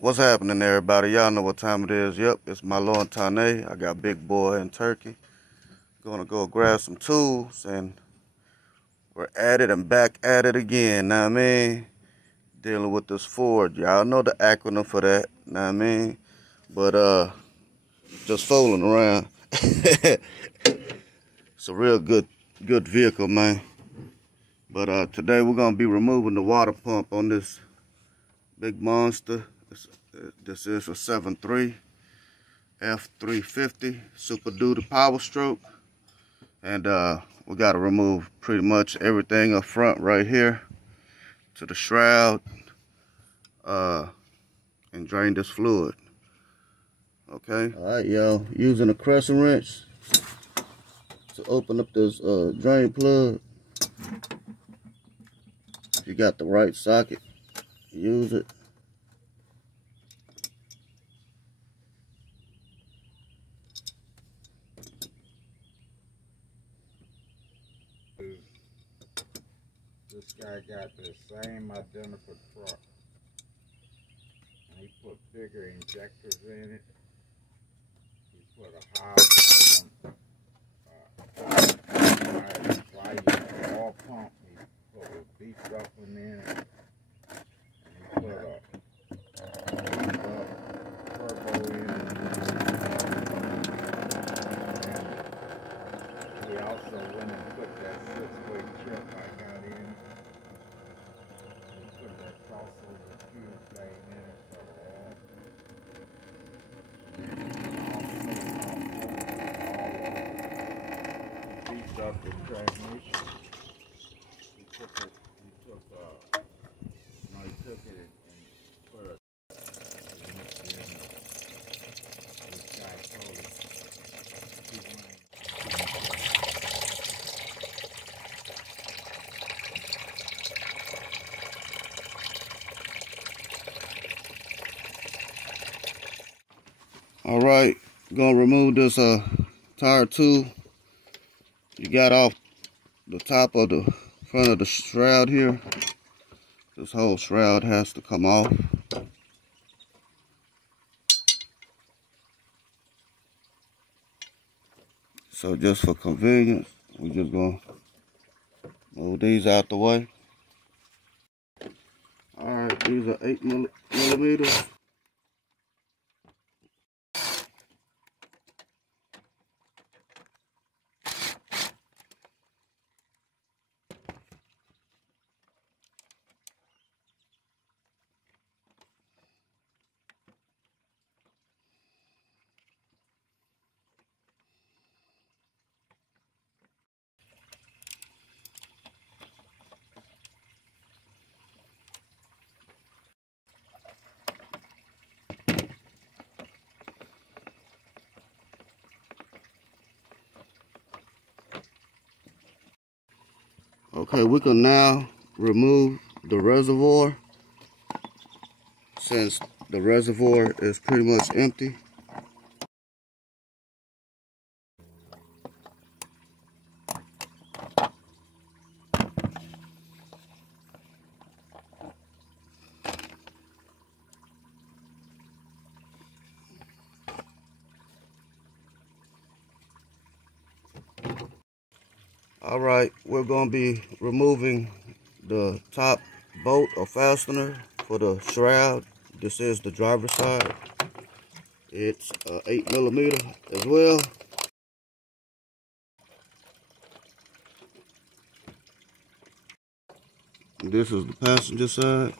What's happening, everybody? Y'all know what time it is. Yep, it's Mahlon Tane. I got Big Boy in Turkey. Gonna go grab some tools, and we're at it and back at it again. Know what I mean? Dealing with this Ford. Y'all know the acronym for that. Know what I mean? But just fooling around. It's a real good vehicle, man. But today we're gonna be removing the water pump on this big monster. This is a 7.3 F350 Super Duty Powerstroke, and we got to remove pretty much everything up front right here to the shroud, and drain this fluid. Okay. All right, y'all. Using a crescent wrench to open up this drain plug. If you got the right socket, use it. This guy got the same identical truck, and he put bigger injectors in it. He put a high volume oil pump. He put a beefed up one in it, and he put a turbo in it. And he also went and put that 6-way chip I got in. Put that crossover fuse thing in it for the beefed up the transmission. He took it and put this guy told us All right, gonna remove this tire tool you got off the top of the front of the shroud here. This whole shroud has to come off. So just for convenience, we're just gonna move these out the way. All right, these are 8 millimeters. Okay, we can now remove the reservoir, since the reservoir is pretty much empty. All right, we're going to be removing the top bolt or fastener for the shroud. This is the driver's side. It's 8 millimeter as well. And this is the passenger side.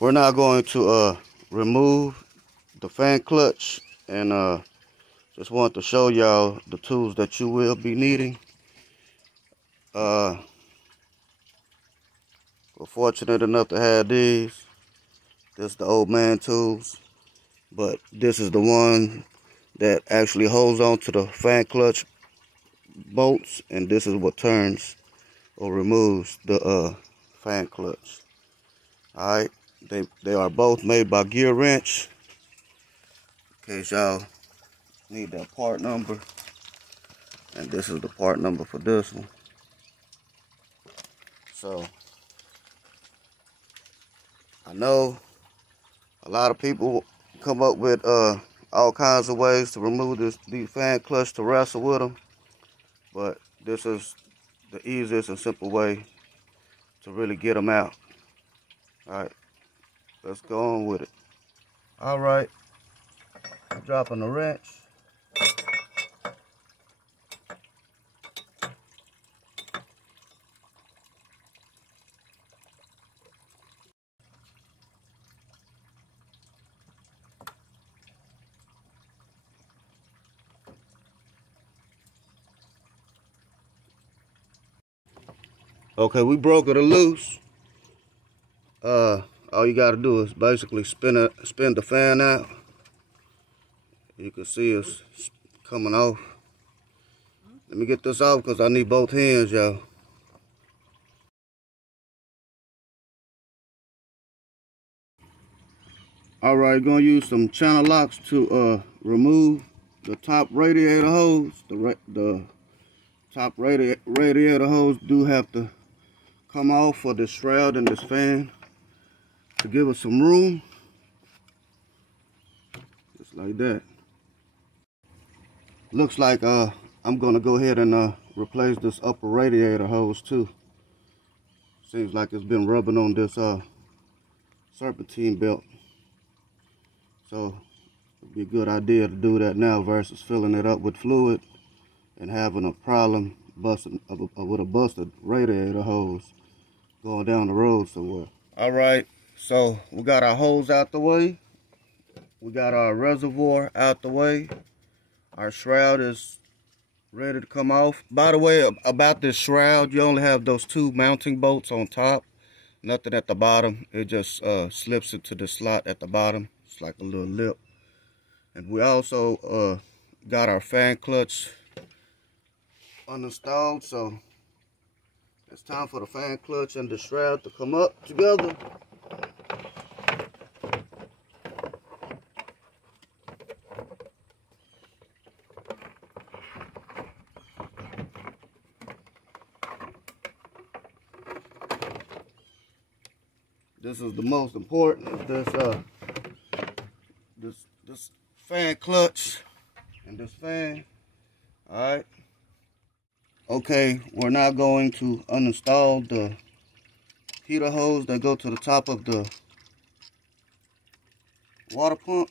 We're now going to remove the fan clutch, and just want to show y'all the tools that you will be needing. We're fortunate enough to have these. This is the old man tools, but this is the one that actually holds on to the fan clutch bolts, and this is what turns or removes the fan clutch. All right, they are both made by Gear Wrench. In case y'all need that part number, and this is the part number for this one. So I know a lot of people come up with all kinds of ways to remove these fan clutch to wrestle with them, but this is the easiest and simple way to really get them out. All right, let's go on with it. All right, dropping the wrench. Okay, we broke it loose. All you gotta do is basically spin the fan out. You can see it's coming off. Let me get this off because I need both hands, y'all. All right, gonna use some channel locks to remove the top radiator hose. The top radiator hose do have to come off for this shroud and this fan to give us some room. Just like that. Looks like I'm gonna go ahead and replace this upper radiator hose too. Seems like it's been rubbing on this serpentine belt. So it'd be a good idea to do that now versus filling it up with fluid and having a problem with a busted radiator hose going down the road somewhere. All right, so we got our hose out the way. We got our reservoir out the way. Our shroud is ready to come off. By the way, about this shroud, you only have those two mounting bolts on top. Nothing at the bottom. It just slips into the slot at the bottom. It's like a little lip. And we also got our fan clutch uninstalled. So it's time for the fan clutch and the shroud to come up together. This is the most important. This fan clutch and this fan. All right. Okay, we're now going to uninstall the heater hose that go to the top of the water pump.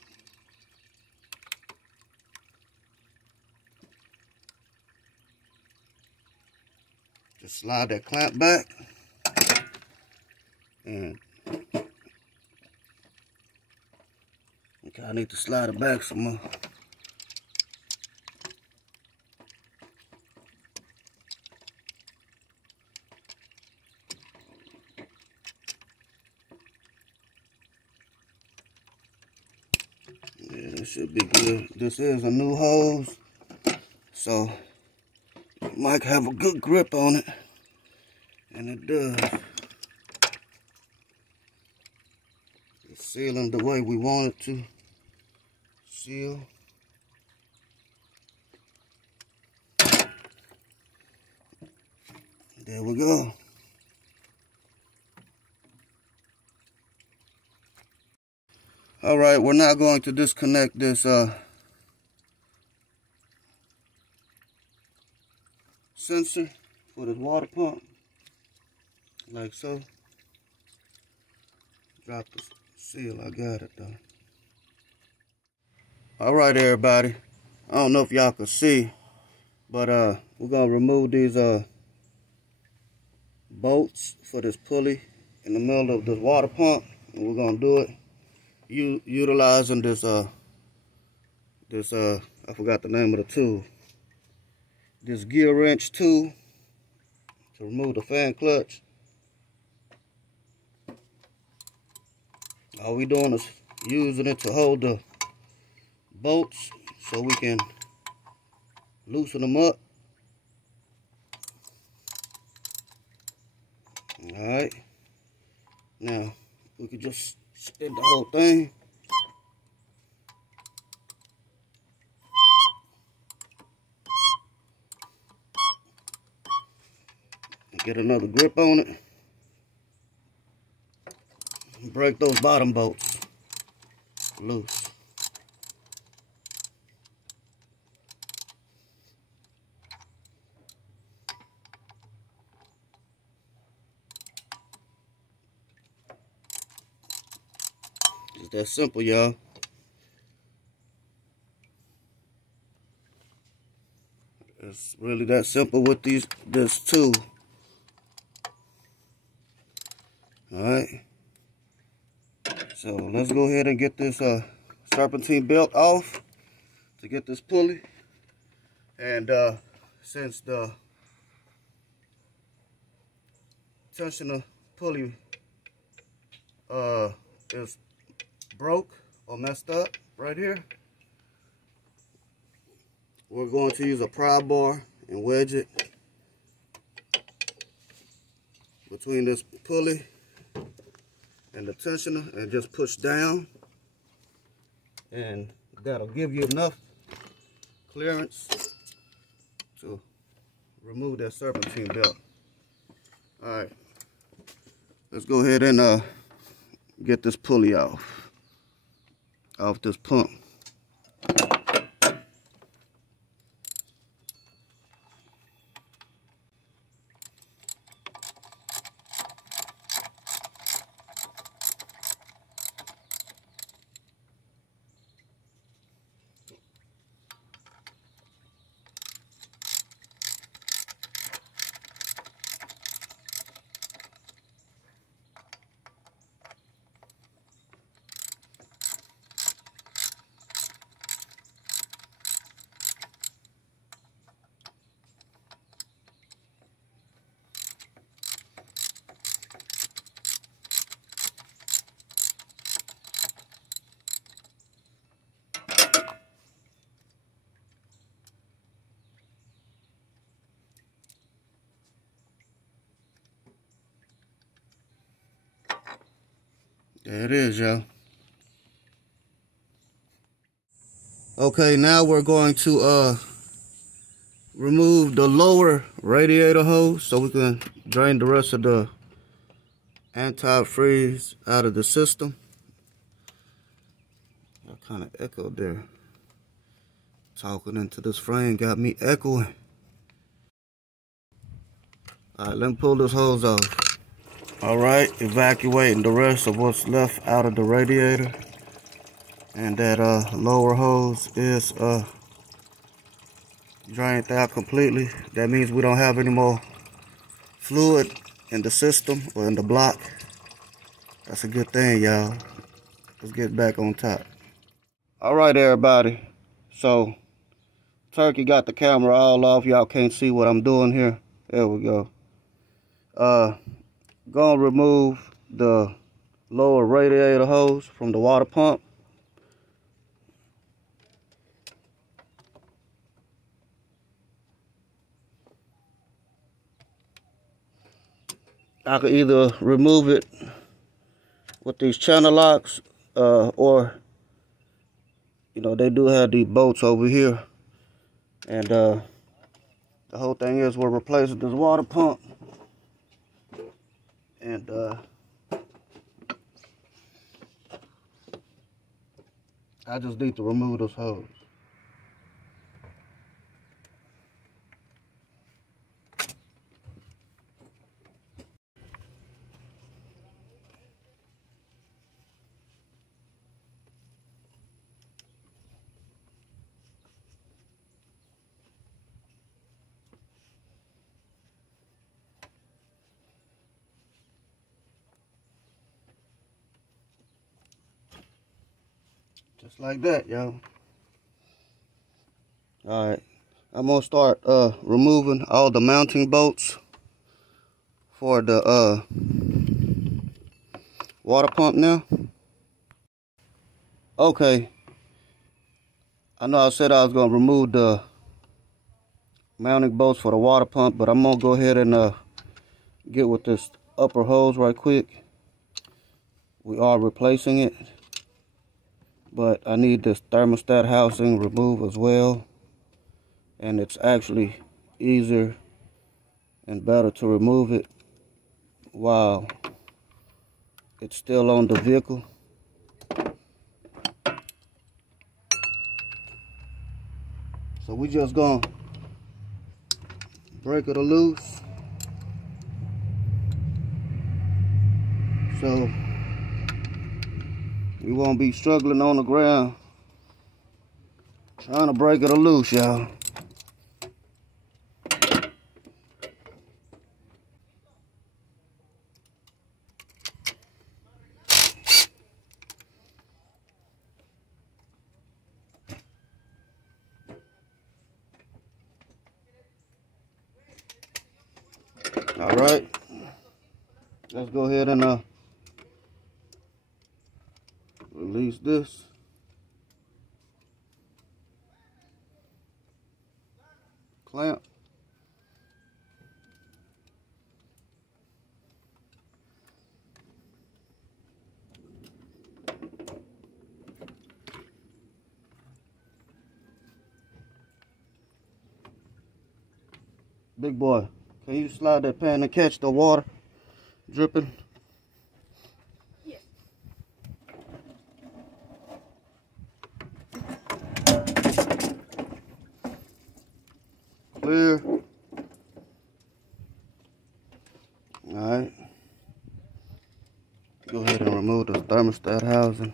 Just slide that clamp back and okay, I need to slide it back some more. Yeah, this should be good. This is a new hose, so it might have a good grip on it, and it does. It's sealing the way we want it to seal. There we go. All right, we're now going to disconnect this sensor for this water pump, like so. Drop the seal, I got it though. All right, everybody. I don't know if y'all can see, but we're gonna remove these bolts for this pulley in the middle of this water pump, and we're gonna do it utilizing this I forgot the name of the tool. This gear wrench tool to remove the fan clutch. All we doing is using it to hold the bolts so we can loosen them up. All right. Now we can just spin the whole thing. And get another grip on it. break those bottom bolts loose. It's that simple, y'all. It's really that simple with this tool. Alright. So let's go ahead and get this serpentine belt off to get this pulley. And since the tensioner pulley is broke or messed up right here, we're going to use a pry bar and wedge it between this pulley and the tensioner and just push down, and that'll give you enough clearance to remove that serpentine belt. Alright, let's go ahead and get this pulley off this pump. There it is, y'all. Okay, now we're going to remove the lower radiator hose so we can drain the rest of the antifreeze out of the system. I kind of echoed there. Talking into this frame got me echoing. Alright, let me pull this hose off. Alright, evacuating the rest of what's left out of the radiator. And that lower hose is drained out completely. That means we don't have any more fluid in the system or in the block. That's a good thing, y'all. Let's get back on top. Alright, everybody. So, Turkey got the camera all off. Y'all can't see what I'm doing here. There we go. Gonna remove the lower radiator hose from the water pump. I could either remove it with these channel locks, or, you know, they do have these bolts over here. And the whole thing is we're replacing this water pump. And I just need to remove this hose. Just like that, y'all. Alright, I'm gonna start removing all the mounting bolts for the water pump now. Okay, I know I said I was gonna remove the mounting bolts for the water pump, but I'm gonna go ahead and get with this upper hose right quick. We are replacing it, but I need this thermostat housing removed as well, and it's actually easier and better to remove it while it's still on the vehicle. So we just gonna break it loose. So we won't be struggling on the ground trying to break it loose, y'all. All right, let's go ahead and release this. Clamp. Big boy, can you slide that pan and catch the water dripping? Yes. Clear. All right. Go ahead and remove the thermostat housing.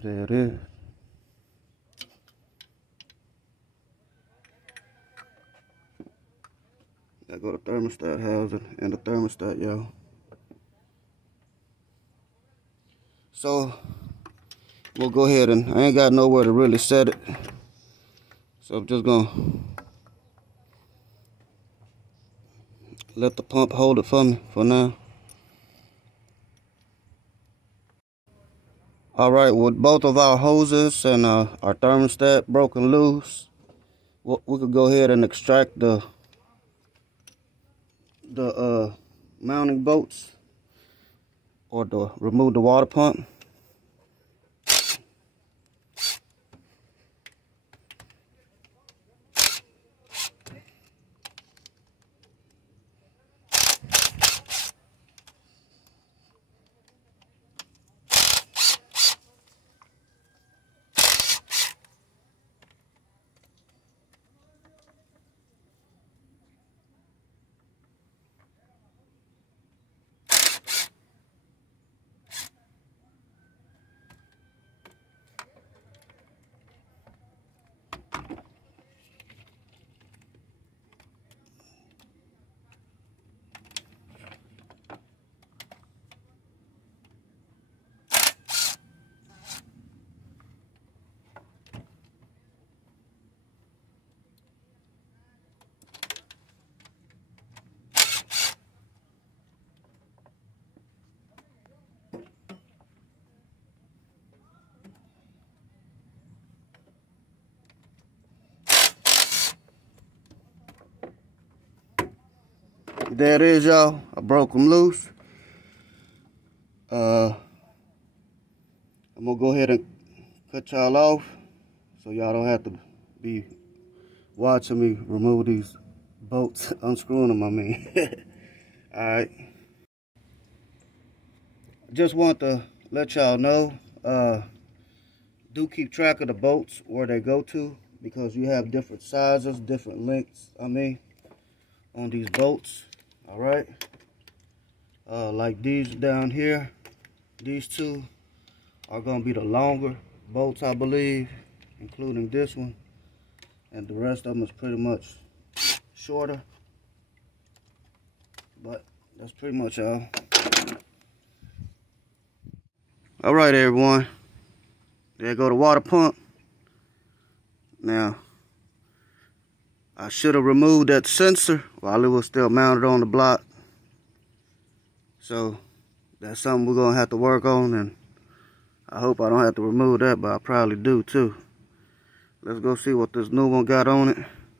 There it is. There go the thermostat housing and the thermostat, y'all. So we'll go ahead and I ain't got nowhere to really set it. So I'm just gonna let the pump hold it for me for now. All right, with both of our hoses and our thermostat broken loose, we could go ahead and extract the mounting bolts or remove the water pump. There it is, y'all. I broke them loose. I'm gonna go ahead and cut y'all off so y'all don't have to be watching me remove these bolts, unscrewing them, I mean. Alright. Just want to let y'all know, do keep track of the bolts where they go to, because you have different sizes, different lengths, on these bolts. Alright. Like these down here, these two are going to be the longer bolts, I believe, including this one, and the rest of them is pretty much shorter, but that's pretty much all. Alright, everyone, there go the water pump. Now I should have removed that sensor while it was still mounted on the block, so that's something we're gonna have to work on, and I hope I don't have to remove that, but I probably do too. Let's go see what this new one got on it,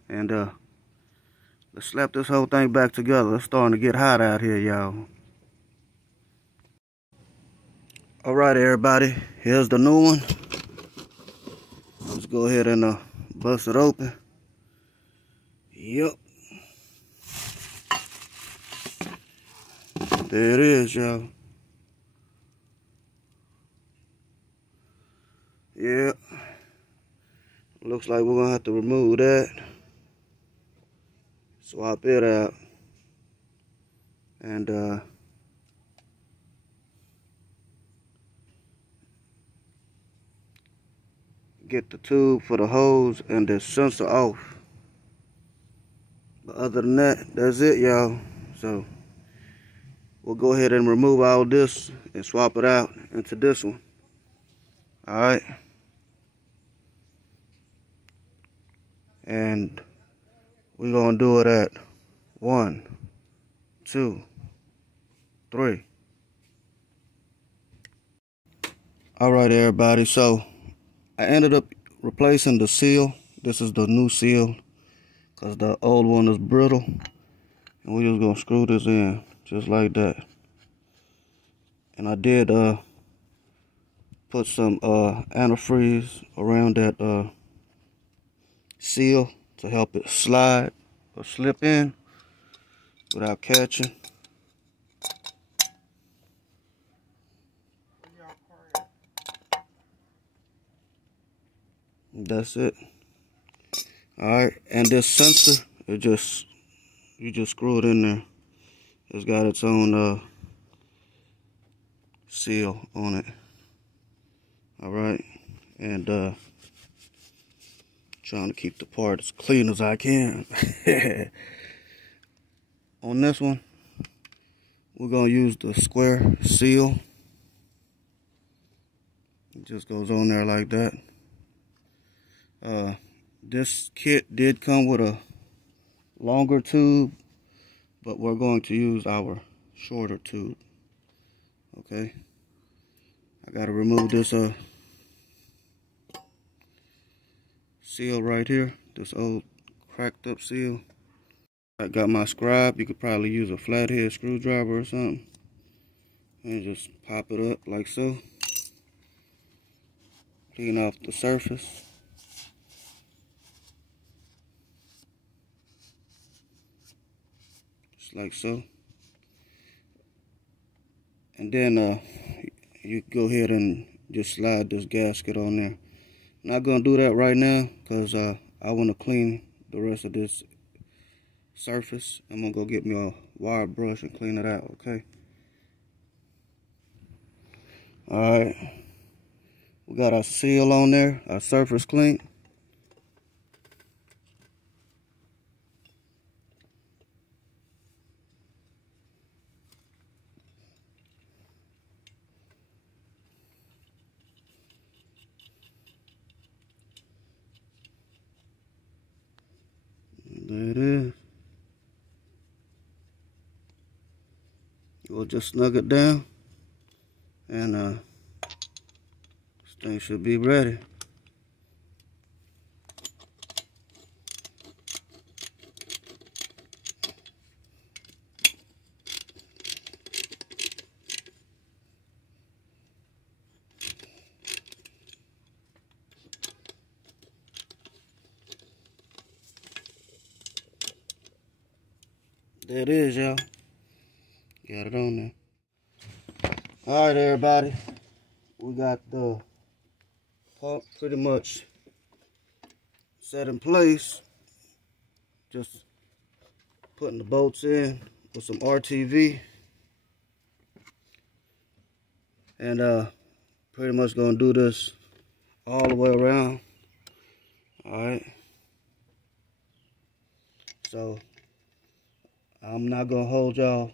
and let's slap this whole thing back together. It's starting to get hot out here, y'all. Alright everybody, here's the new one. Let's go ahead and bust it open. Yup. There it is, y'all. Yeah. Looks like we're gonna have to remove that. Swap it out. And get the tube for the hose and the sensor off. But other than that, that's it, y'all. So we'll go ahead and remove all this and swap it out into this one. Alright. And we're gonna do it at 1, 2, 3. Alright everybody, so I ended up replacing the seal. This is the new seal because the old one is brittle. And we're just gonna screw this in just like that. And I did put some antifreeze around that seal to help it slide or slip in without catching. That's it. Alright, and this sensor, you just screw it in there. It's got its own seal on it. Alright, and trying to keep the part as clean as I can. On this one, we're gonna use the square seal. It just goes on there like that. This kit did come with a longer tube, but we're going to use our shorter tube. Okay, I gotta remove this seal right here, this old cracked up seal. I got my scribe. You could probably use a flathead screwdriver or something and just pop it up like so. Clean off the surface. Like so. And then you go ahead and just slide this gasket on there. I'm not gonna do that right now because I want to clean the rest of this surface. I'm gonna go get me a wire brush and clean it out. Okay. Alright, we got our seal on there, our surface clean. There it is. We'll just snug it down, and this thing should be ready. There it is, y'all. Got it on there. Alright, everybody. We got the pump pretty much set in place. Just putting the bolts in with some RTV. And pretty much gonna do this all the way around. Alright. So I'm not gonna hold y'all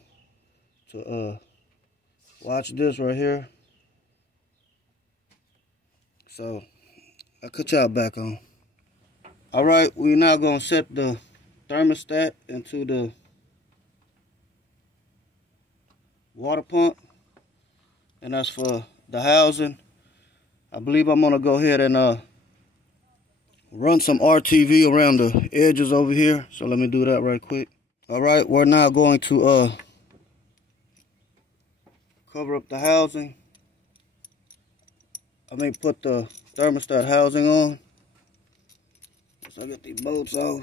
to watch this right here. So I'll cut y'all back on. Alright, we're now gonna set the thermostat into the water pump, and that's for the housing. I believe I'm gonna go ahead and run some RTV around the edges over here. So let me do that right quick. Alright, we're now going to cover up the housing put the thermostat housing on. So I get these bolts off.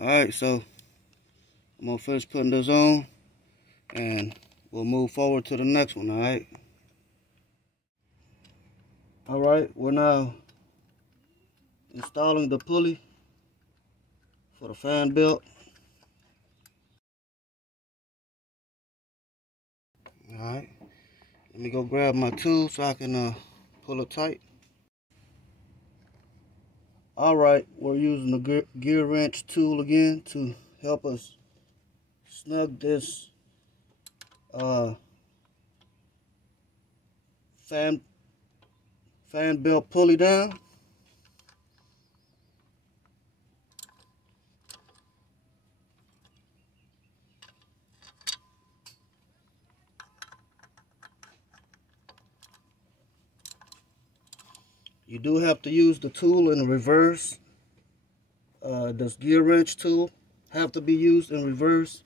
Alright, so I'm gonna finish putting this on and we'll move forward to the next one, alright? Alright, we're now installing the pulley for the fan belt. Alright, let me go grab my tool so I can pull it tight. Alright, we're using the gear wrench tool again to help us snug this fan belt pulley down. You do have to use the tool in reverse. This gear wrench tool have to be used in reverse.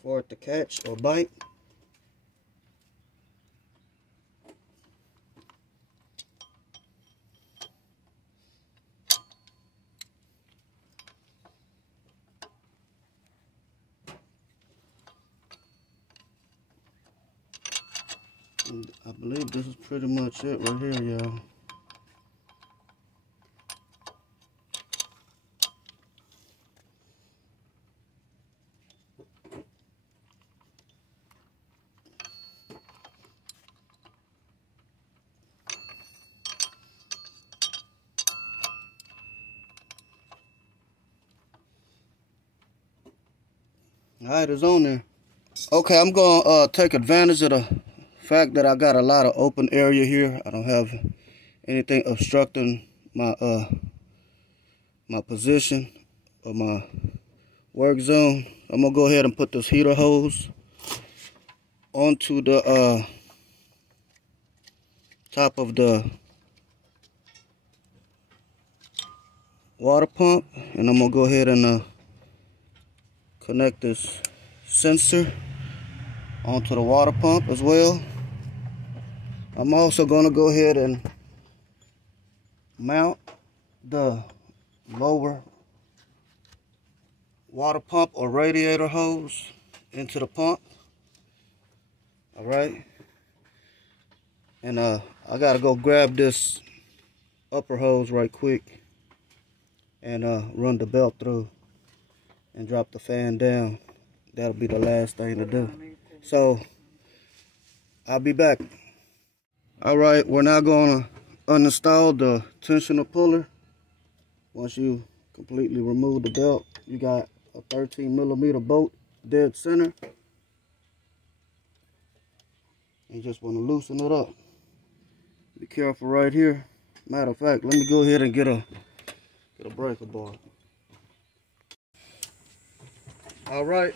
For it to catch or bite. And I believe this is pretty much it right here, y'all. Alright, it's on there. Okay, I'm gonna take advantage of the fact that I got a lot of open area here. I don't have anything obstructing my my position or my work zone. I'm gonna go ahead and put this heater hose onto the top of the water pump, and I'm gonna go ahead and connect this sensor onto the water pump as well. I'm also gonna go ahead and mount the lower water pump or radiator hose into the pump. All right, and I gotta go grab this upper hose right quick and run the belt through and drop the fan down. That'll be the last thing to do. So I'll be back. All right, we're now gonna uninstall the tensioner puller. Once you completely remove the belt, you got a 13mm bolt dead center. You just want to loosen it up. Be careful right here. Matter of fact, let me go ahead and get a breaker bar. All right.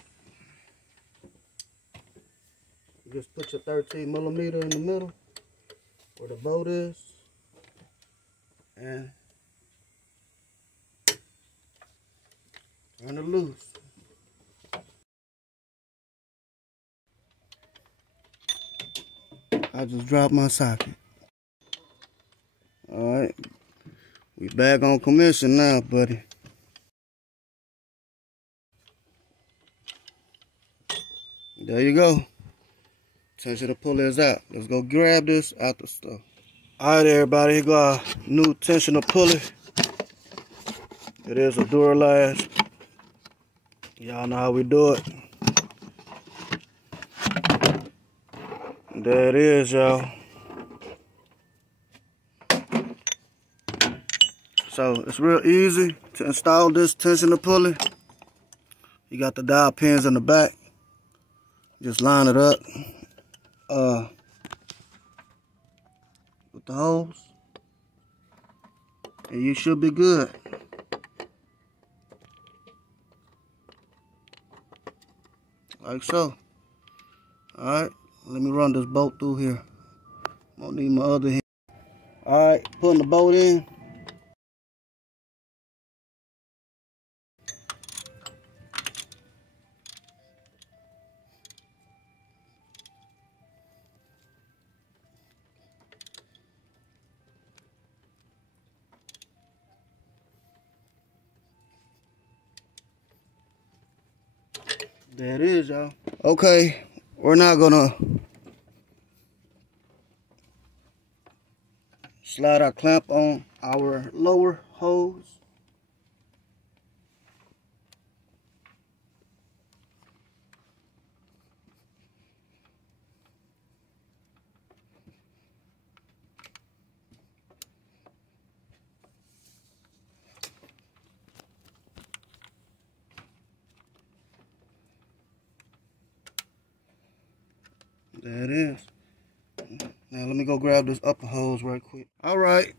You just put your 13mm in the middle where the bolt is, and turn it loose. I just dropped my socket. All right, we back on commission now, buddy. There you go. Tensioner puller is out. Let's go grab this out the stuff. All right, everybody, here go our new tensioner pulley. It is a Duralast. Y'all know how we do it. There it is, y'all. So it's real easy to install this tensioner pulley. You got the dowel pins in the back. Just line it up with the hose, and you should be good. Like so. Alright, let me run this bolt through here. I'm gonna need my other hand. Alright, putting the bolt in. There it is, y'all. Okay, we're now gonna slide our clamp on our lower hose. There it is. Now let me go grab this upper hose right quick. Alright,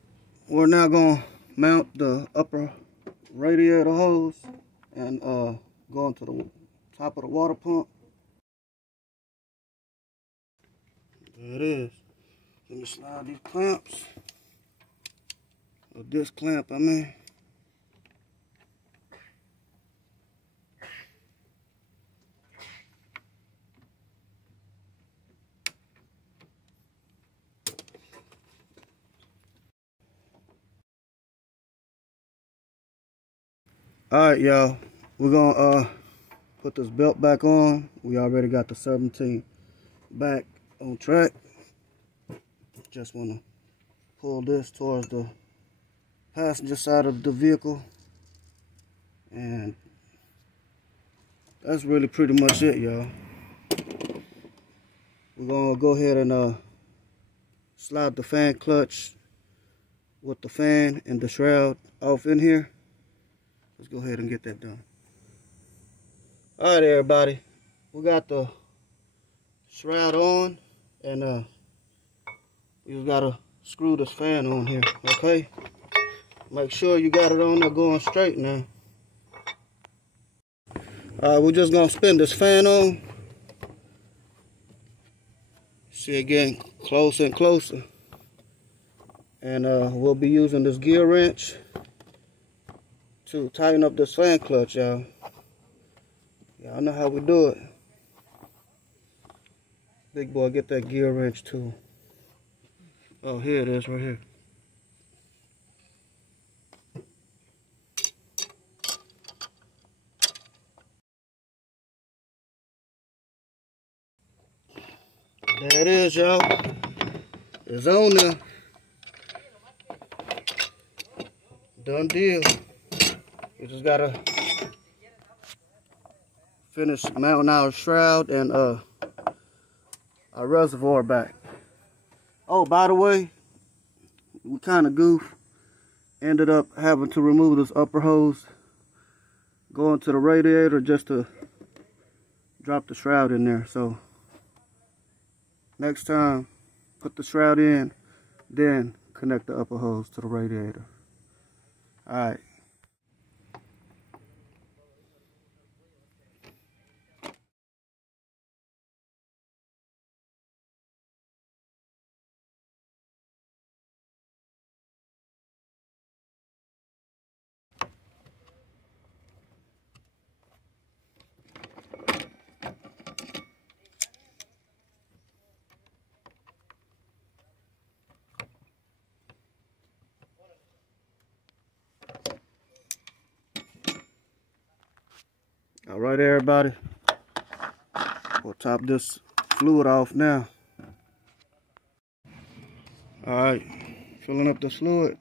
we're now gonna mount the upper radiator hose and go into the top of the water pump. There it is. Let me slide these clamps. Or this clamp, I mean. Alright, y'all. We're gonna put this belt back on. We already got the 17 back on track. Just wanna pull this towards the passenger side of the vehicle. And that's really pretty much it, y'all. We're gonna go ahead and slide the fan clutch with the fan and the shroud off in here. Let's go ahead and get that done. Alright, everybody. We got the shroud on, and you just gotta screw this fan on here, okay? Make sure you got it on there going straight now. Alright, we're just gonna spin this fan on. See it getting closer and closer. And we'll be using this gear wrench to tighten up this fan clutch, y'all. Y'all know how we do it. Big boy, get that gear wrench too. Oh, here it is right here. There it is, y'all. It's on there. Done deal. You just gotta finish mounting our shroud and our reservoir back. Oh, by the way, we kind of goofed. Ended up having to remove this upper hose, go into the radiator just to drop the shroud in there. So next time, put the shroud in, then connect the upper hose to the radiator. Alright. Alright, everybody. We'll top this fluid off now. Alright, filling up the fluid.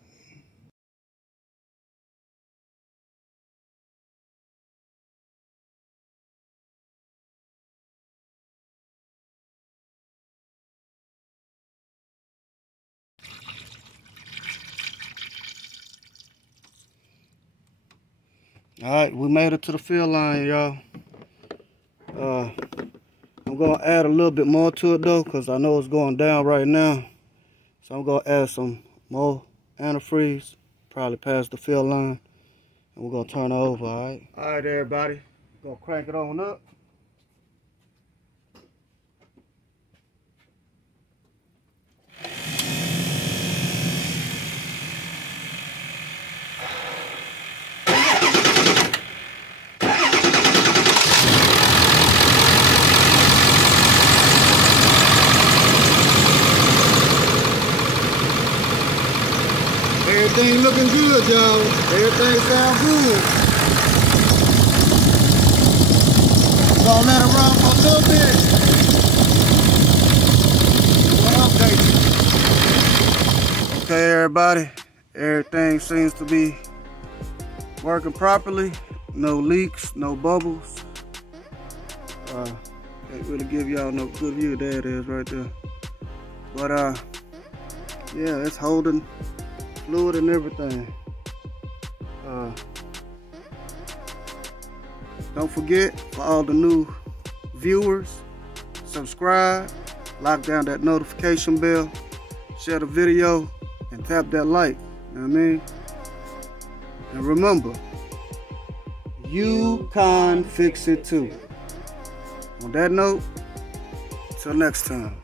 Alright, we made it to the fill line, y'all. I'm gonna add a little bit more to it though, because I know it's going down right now. So I'm gonna add some more antifreeze, probably past the fill line. And we're gonna turn it over, alright? Alright everybody, gonna crank it on up. Everything looking good, y'all. Everything sounds good. Gonna let it run for a little bit. We'll update you. Okay, everybody. Everything seems to be working properly. No leaks, no bubbles. Can't really give y'all no good view. There it is right there. But yeah, it's holding fluid and everything. Don't forget, for all the new viewers, subscribe, lock down that notification bell, share the video, and tap that like. You know what I mean? And remember, you can fix it too. On that note, till next time.